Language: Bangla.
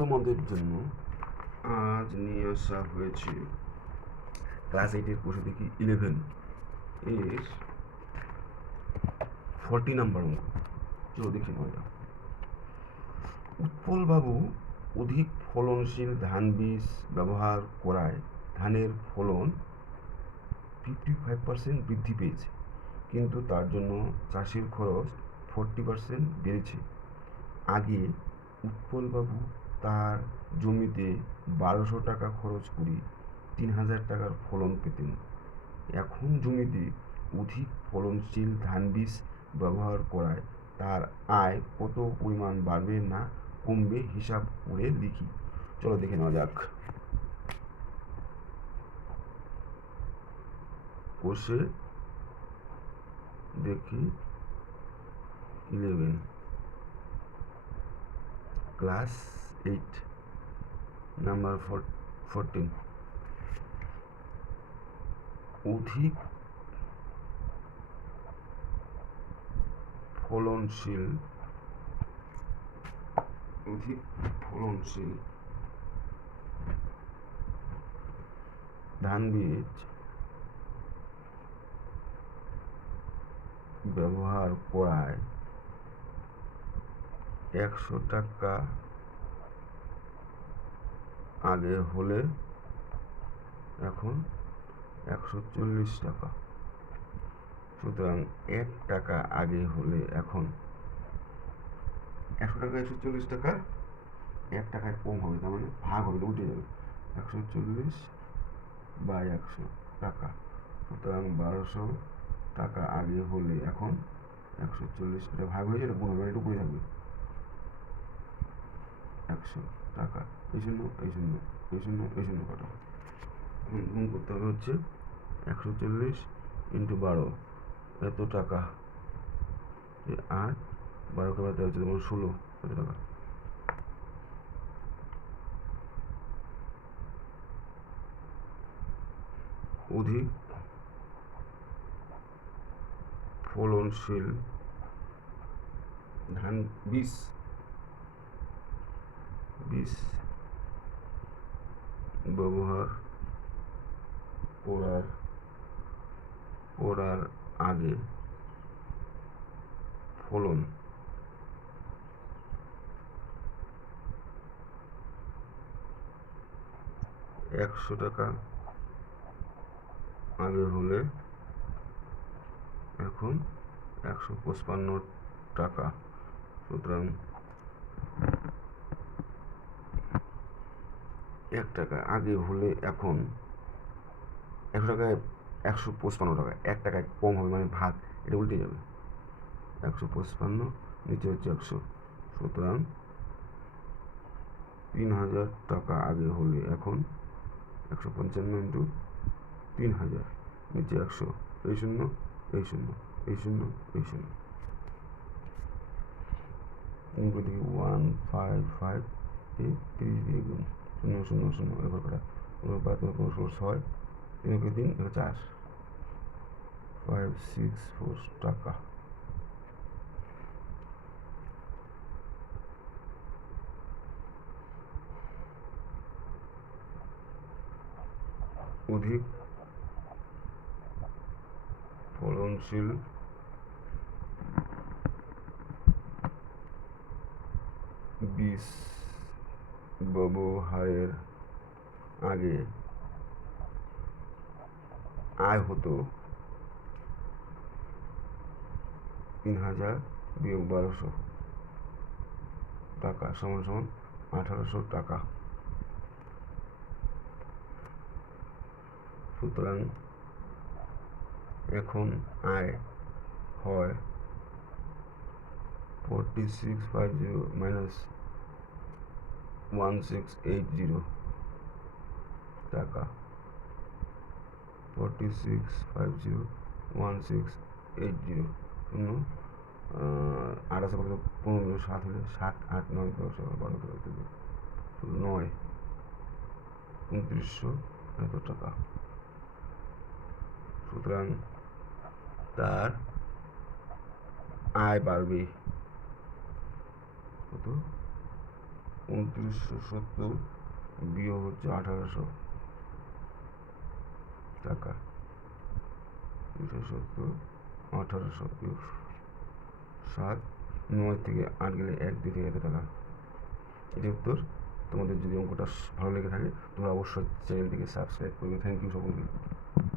তোমাদের জন্য আজ নিয়ে আসা হয়েছে ক্লাস 8-এর কোর্সে দেখি 11 এর 40 নাম্বার অঙ্ক। চলো দেখে নেওয়া যাক। উৎপলবাবু অধিক ফলনশীল ধান বীজ ব্যবহার করায় ধানের ফলন 55% বৃদ্ধি পেয়েছে, কিন্তু তার জন্য চাষির খরচ 40% বেড়েছে। আগে উৎপলবাবু তার জমিতে 1200 টাকা খরচ করে 3000 টাকার ফলন পেতেন। এখন জমিতে অধিক ফলনশীল ধান বীজ ব্যবহার করায় তার আয় কত পরিমাণ বাড়বে না কমবে হিসাব করে লিখি। চলো দেখে নেওয়া যাক। কোর্সে দেখি 11 ক্লাস 8 নাম্বার 14 অধিক ফলনশীল ধান বীজ ব্যবহার করায় 100 টাকা আগে হলে এখন 140 টাকা। সুতরাং 1 টাকা আগে হলে এখন 100 টাকা 140 টাকা 1 টাকায় কম হবে, তার মানে ভাগ হবে, উঠে যাবে 140/100 টাকা। সুতরাং 1200 টাকা আগে হলে এখন 140, এটা ভাগ হয়ে যাবে, গুণ হবে, এটা উপরে থাকবে 100 টাকা। এই শূন্য এই শূন্য এই শূন্য এই শূন্য কাটা, গুণ করতে হবে হচ্ছে 140 × 12 এত টাকা, 8 12কে বাড়াতে হচ্ছে তোমার 16 এত টাকা। অধিক ফলনশীল ধান বীজ ব্যবহার করার আগে ফলন 100 টাকা আগে হলে এখন 155 টাকা। সুতরাং 1 টাকা আগে হলে এখন 100 টাকায় 155 টাকা, 1 টাকায় কম হবে, মানে ভাগ, এটা উল্টে যাবে, 155 নিচে হচ্ছে 100। সুতরাং 3000 টাকা আগে হলে এখন 155 × 3000 নিচে 100, এই শূন্য এই শূন্য এই শূন্য এই শূন্য, গুণগুলো দেখি 155 এ 30 দিয়ে গুণ, 0 0 0 এবার কটা 15 15 6 3 3 4 564 টাকা। অধিক ফলনশীল বীজ ব্যবহারের আগে আয় হতো 3000 - 1200 টাকা সমান সমান 1800 টাকা। সুতরাং এখন আয় হয় 4650 - 1680 টাকা। 4650 1680 শূন্য 1800 কত 15 7 হলে 7 8 9 10 11 12 13 9 2900 এত টাকা। সুতরাং তার আয় বাড়বে কত 2970 বিয়োগ হচ্ছে 1800 টাকা। 270 1800 বিয়োগ 7, 9 থেকে 8 গেলে 1 2 থেকে এত টাকা। এটি উত্তর। তোমাদের যদি অঙ্কটা ভালো লেগে থাকে তোমরা অবশ্যই চ্যানেলটিকে সাবস্ক্রাইব করবে। থ্যাংক ইউ সকলকে।